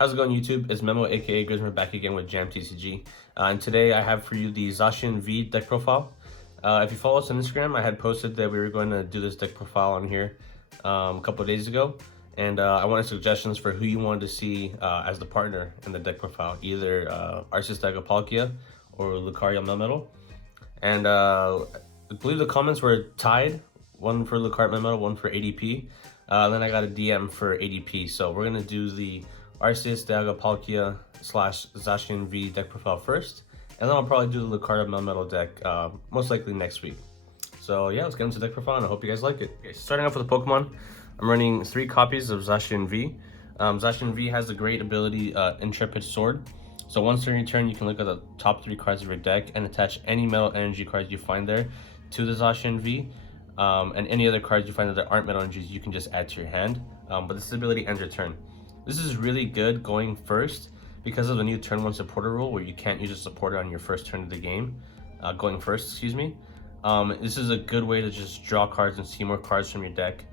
How's it going, YouTube? It's Memo, aka Grismer, back again with Jam TCG. And today I have for you the Zacian V deck profile. If you follow us on Instagram, I had posted that we were going to do this deck profile on here a couple of days ago. And I wanted suggestions for who you wanted to see as the partner in the deck profile, either Arceus Dagapalkia or Lucario Melmetal. And I believe the comments were tied, one for Lucario Melmetal, one for ADP. Then I got a DM for ADP, so we're going to do the Arceus Dagapalkia / Zacian V deck profile first, and then I'll probably do the Lucario Melmetal deck most likely next week. So yeah, let's get into the deck profile, and I hope you guys like it. Okay, starting off with the Pokemon, I'm running 3 copies of Zacian V. Zacian V has the great ability Intrepid Sword. So once during your turn, you can look at the top 3 cards of your deck and attach any metal energy cards you find there to the Zacian V. And any other cards you find that aren't metal energies, you can just add to your hand. But this ability ends your turn. This is really good going first because of the new turn 1 supporter rule where you can't use a supporter on your first turn of the game. Going first, excuse me. This is a good way to just draw cards and see more cards from your deck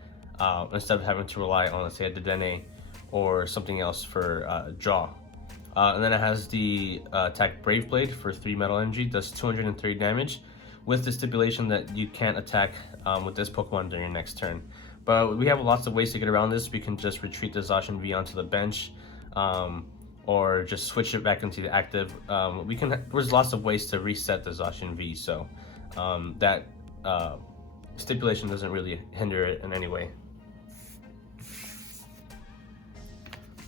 instead of having to rely on, let's say, a Dedenne or something else for draw. And then it has the attack Brave Blade for 3 metal energy, does 230 damage, with the stipulation that you can't attack with this Pokemon during your next turn. But we have lots of ways to get around this. We can just retreat the Zacian V onto the bench, or just switch it back into the active. There's lots of ways to reset the Zacian V, so that stipulation doesn't really hinder it in any way.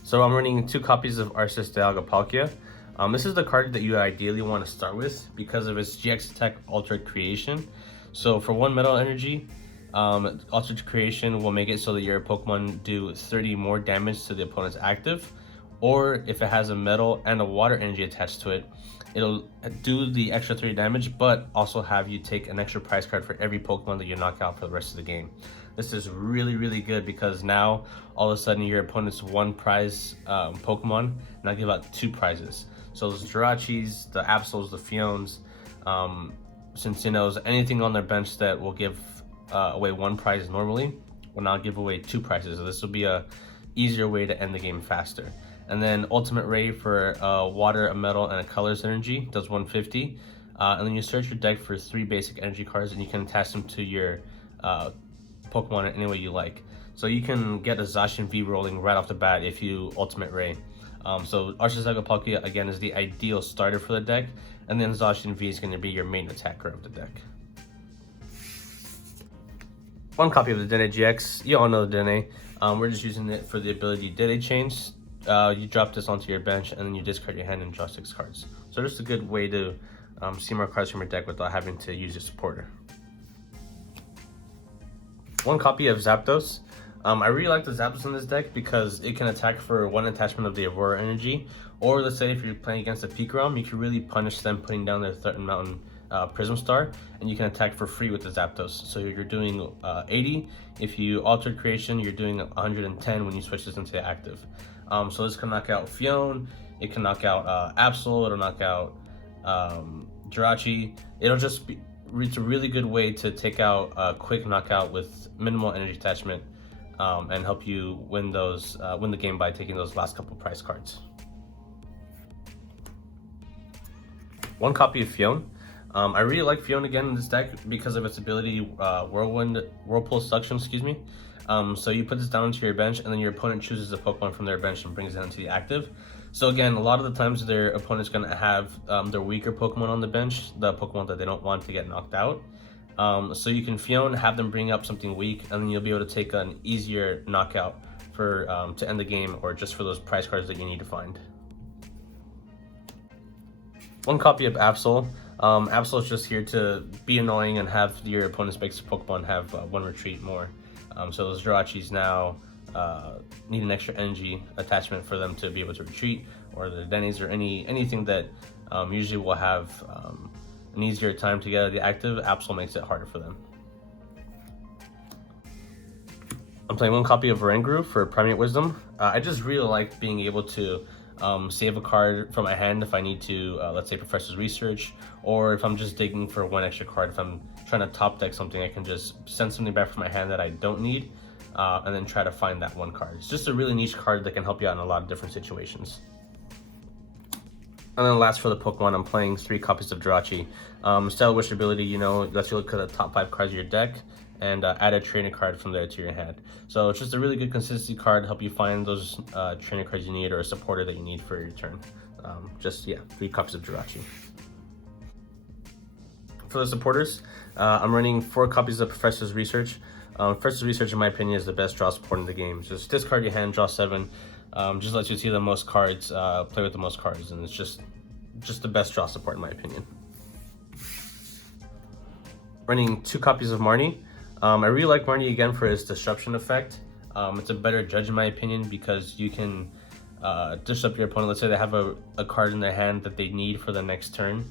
So I'm running 2 copies of Arceus Dagapalkia. This is the card that you ideally want to start with because of its GX attack Altered Creation. So for 1 metal energy, Altered Creation will make it so that your Pokemon do 30 more damage to the opponent's active, or if it has a metal and a water energy attached to it, it'll do the extra 30 damage, but also have you take an extra prize card for every Pokemon that you knock out for the rest of the game. This is really, really good because now all of a sudden your opponent's 1 prize Pokemon now give out 2 prizes. So those Jirachis, the Absols, the Fiones, Cincinnatus, anything on their bench that will give away 1 prize normally will now give away 2 prizes. So this will be a easier way to end the game faster. And then Ultimate Ray for water, a metal, and a colors energy does 150. And then you search your deck for 3 basic energy cards, and you can attach them to your Pokemon in any way you like. So you can get a Zacian V rolling right off the bat if you Ultimate Ray. So Arceus Dagapalkia again is the ideal starter for the deck, and then Zacian V is going to be your main attacker of the deck. 1 copy of the Dedenne GX. You all know the Dedenne. We're just using it for the ability Dedenne Chains. You drop this onto your bench and then you discard your hand and draw 6 cards. So just a good way to see more cards from your deck without having to use your supporter. 1 copy of Zapdos. I really like the Zapdos in this deck because it can attack for 1 attachment of the Aurora energy, or let's say if you're playing against a Peak Realm, you can really punish them putting down their Threatened Mountain Prism Star, and you can attack for free with the Zapdos. So you're doing 80. If you Altered Creation, you're doing 110 when you switch this into the active. So this can knock out Fion, it can knock out Absol, it'll knock out Jirachi. It's a really good way to take out a quick knockout with minimal energy attachment and help you win the game by taking those last couple prize cards. 1 copy of Fion. I really like Fion again in this deck because of its ability Whirlpool Suction, excuse me. So you put this down into your bench, and then your opponent chooses a Pokemon from their bench and brings it into the active. So again, a lot of the times their opponent's going to have their weaker Pokemon on the bench, the Pokemon that they don't want to get knocked out. So you can Fion, have them bring up something weak, and then you'll be able to take an easier knockout for to end the game, or just for those prize cards that you need to find. 1 copy of Absol. Absol is just here to be annoying and have your opponent's biggest Pokemon have 1 retreat more. So those Jirachis now need an extra energy attachment for them to be able to retreat, or the Dennies, or anything that usually will have an easier time to get out of the active. Absol makes it harder for them. I'm playing 1 copy of Oranguru for Primate Wisdom. I just really like being able to save a card from my hand if I need to, let's say Professor's Research, or if I'm just digging for 1 extra card. If I'm trying to top deck something, I can just send something back from my hand that I don't need and then try to find that one card. It's just a really niche card that can help you out in a lot of different situations. And then last for the Pokemon, I'm playing 3 copies of Jirachi. Style Wish ability, you know, lets you look at the top 5 cards of your deck and add a trainer card from there to your hand. So it's just a really good consistency card to help you find those trainer cards you need or a supporter that you need for your turn. Yeah, 3 copies of Jirachi. For the supporters, I'm running 4 copies of Professor's Research. Professor's Research, in my opinion, is the best draw support in the game. Just discard your hand, draw 7. Just lets you see the most cards, play with the most cards, and it's just the best draw support in my opinion. Running 2 copies of Marnie. I really like Marnie again for its disruption effect. It's a better judge in my opinion because you can disrupt your opponent. Let's say they have a card in their hand that they need for the next turn.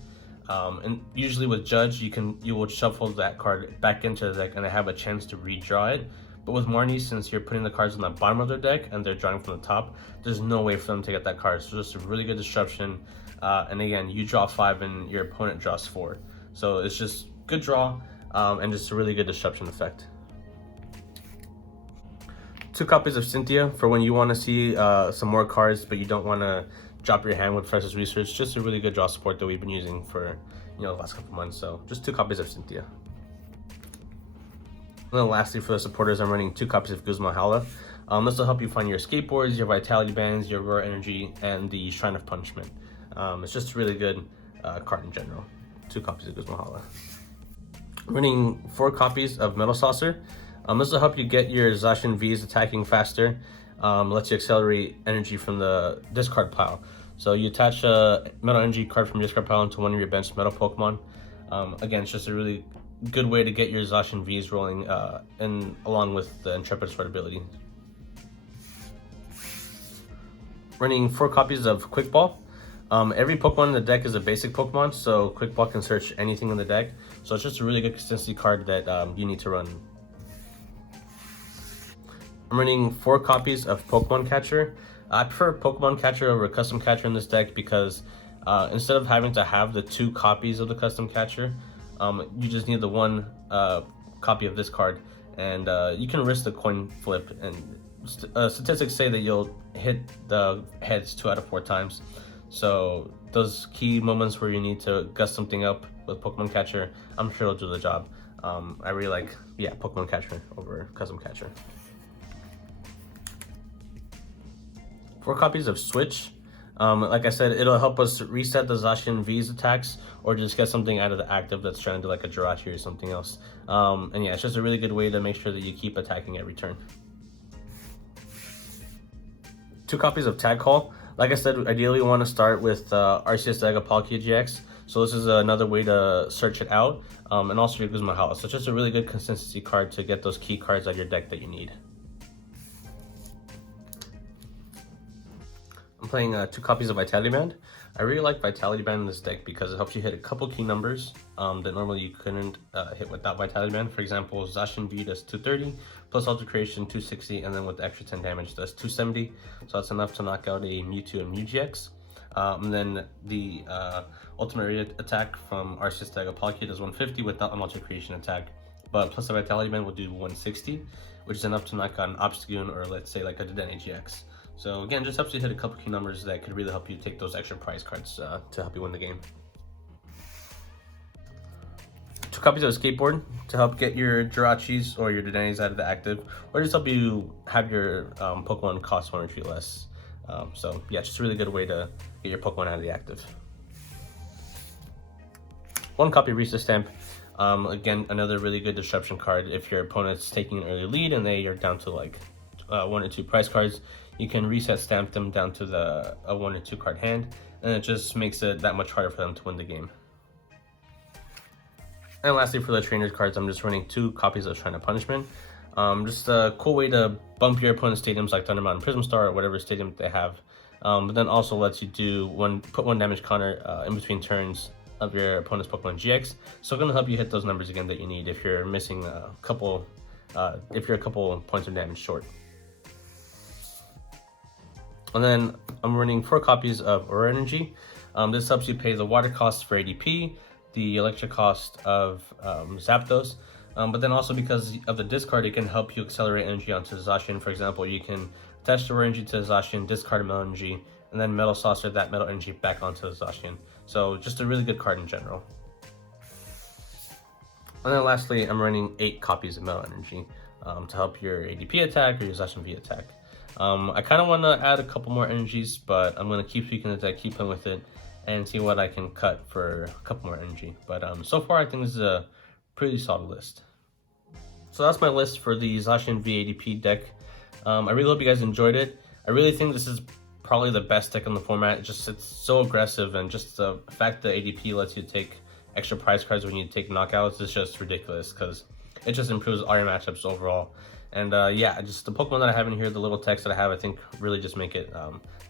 And usually with Judge, you will shuffle that card back into the deck and they have a chance to redraw it. But with Marnie, since you're putting the cards on the bottom of their deck and they're drawing from the top, there's no way for them to get that card. So just a really good disruption. And again, you draw 5 and your opponent draws 4. So it's just good draw and just a really good disruption effect. 2 copies of Cynthia for when you want to see some more cards, but you don't want to drop your hand with Professor's Research. Just a really good draw support that we've been using for the last couple months. So just 2 copies of Cynthia. And then lastly, for the supporters, I'm running 2 copies of Guzma Hala. This will help you find your skateboards, your vitality bands, your raw energy, and the Shrine of Punishment. It's just a really good card in general. 2 copies of Guzma Hala. I'm running 4 copies of Metal Saucer. This will help you get your Zacian V's attacking faster. Lets you accelerate energy from the discard pile. So you attach a Metal Energy card from your discard pile into one of your bench Metal Pokemon. Again, it's just a really good way to get your Zacian V's rolling and along with the Intrepid Sword ability. Running 4 copies of Quick Ball. Every Pokemon in the deck is a basic Pokemon, so Quick Ball can search anything in the deck. So it's just a really good consistency card that you need to run. I'm running 4 copies of Pokemon Catcher. I prefer Pokemon Catcher over Custom Catcher in this deck because instead of having to have the 2 copies of the Custom Catcher, you just need the 1 copy of this card, and you can risk the coin flip. And statistics say that you'll hit the heads 2 out of 4 times. So those key moments where you need to gust something up with Pokemon Catcher, I'm sure it'll do the job. I really like, Pokemon Catcher over Custom Catcher. 4 copies of Switch. Like I said, it'll help us reset the Zacian V's attacks or just get something out of the active that's trying to do like a Jirachi or something else. And it's just a really good way to make sure that you keep attacking every turn. 2 copies of Tag Call. Like I said, ideally we want to start with Arceus Daga Palkia GX. So this is another way to search it out. And also your Guzma Hala. So it's just a really good consistency card to get those key cards out of your deck that you need. I'm playing 2 copies of Vitality Band. I really like Vitality Band in this deck because it helps you hit a couple key numbers that normally you couldn't hit without Vitality Band. For example, Zacian V does 230, plus Alter Creation 260, and then with the extra 10 damage does 270. So that's enough to knock out a Mewtwo and Mew GX. And then the Ultimate Radiant attack from Arceus Daga Palkia does 150 without an Alter Creation attack. But plus the Vitality Band will do 160, which is enough to knock out an Obstagoon or let's say like a Dedenne GX. So again, just helps you hit a couple key numbers that could really help you take those extra prize cards to help you win the game. 2 copies of Skateboard to help get your Jirachis or your Dedennes out of the active, or just help you have your Pokemon cost 1 or 2 less. Just a really good way to get your Pokemon out of the active. 1 copy of Risa Stamp. Again, another really good disruption card. If your opponent's taking an early lead and they are down to like 1 or 2 prize cards, you can reset stamp them down to the 1 or 2 card hand, and it just makes it that much harder for them to win the game. And lastly, for the trainers cards, I'm just running 2 copies of Shrine of Punishment. Just a cool way to bump your opponent's stadiums like Thunder Mountain Prism Star or whatever stadium they have. But then also lets you put 1 damage counter in between turns of your opponent's Pokemon GX. So it's going to help you hit those numbers again that you need if you're missing a couple points of damage short. And then I'm running 4 copies of Aura Energy. This helps you pay the water cost for ADP, the electric cost of Zapdos, But then also because of the discard, it can help you accelerate energy onto Zacian. For example, you can attach the energy to Zacian, discard metal energy, and then metal saucer that metal energy back onto Zacian. So just a really good card in general. And then lastly, I'm running 8 copies of metal energy to help your ADP attack or your Zacian V attack. I kind of want to add a couple more energies, but I'm going to keep tweaking the deck, keep playing with it, and see what I can cut for a couple more energy. But so far, I think this is a pretty solid list. So that's my list for the Zacian V ADP deck. I really hope you guys enjoyed it. I really think this is probably the best deck in the format. It's so aggressive, and just the fact that ADP lets you take extra prize cards when you take knockouts is just ridiculous, because it just improves all your matchups overall. And yeah, just the Pokemon that I have in here, the little text that I have, I think really just make it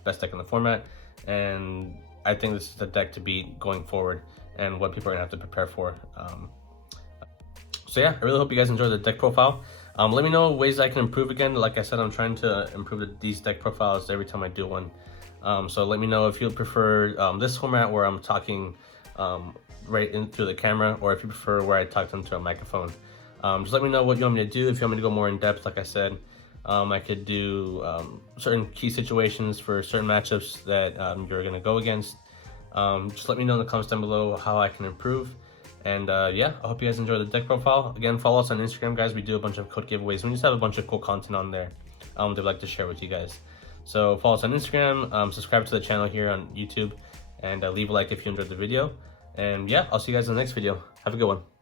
best deck in the format. And I think this is the deck to beat going forward, and what people are gonna have to prepare for. So yeah, I really hope you guys enjoyed the deck profile. Let me know ways I can improve again. Like I said, I'm trying to improve these deck profiles every time I do one. So let me know if you prefer this format where I'm talking right in through the camera, or if you prefer where I talk into a microphone. Just let me know what you want me to do. If you want me to go more in depth, like I said, I could do certain key situations for certain matchups that you're gonna go against. Just let me know in the comments down below how I can improve. And yeah, I hope you guys enjoy the deck profile. Again, follow us on Instagram, guys. We do a bunch of code giveaways. We just have a bunch of cool content on there that we'd like to share with you guys. So follow us on Instagram, subscribe to the channel here on YouTube, and leave a like if you enjoyed the video. And yeah, I'll see you guys in the next video. Have a good one.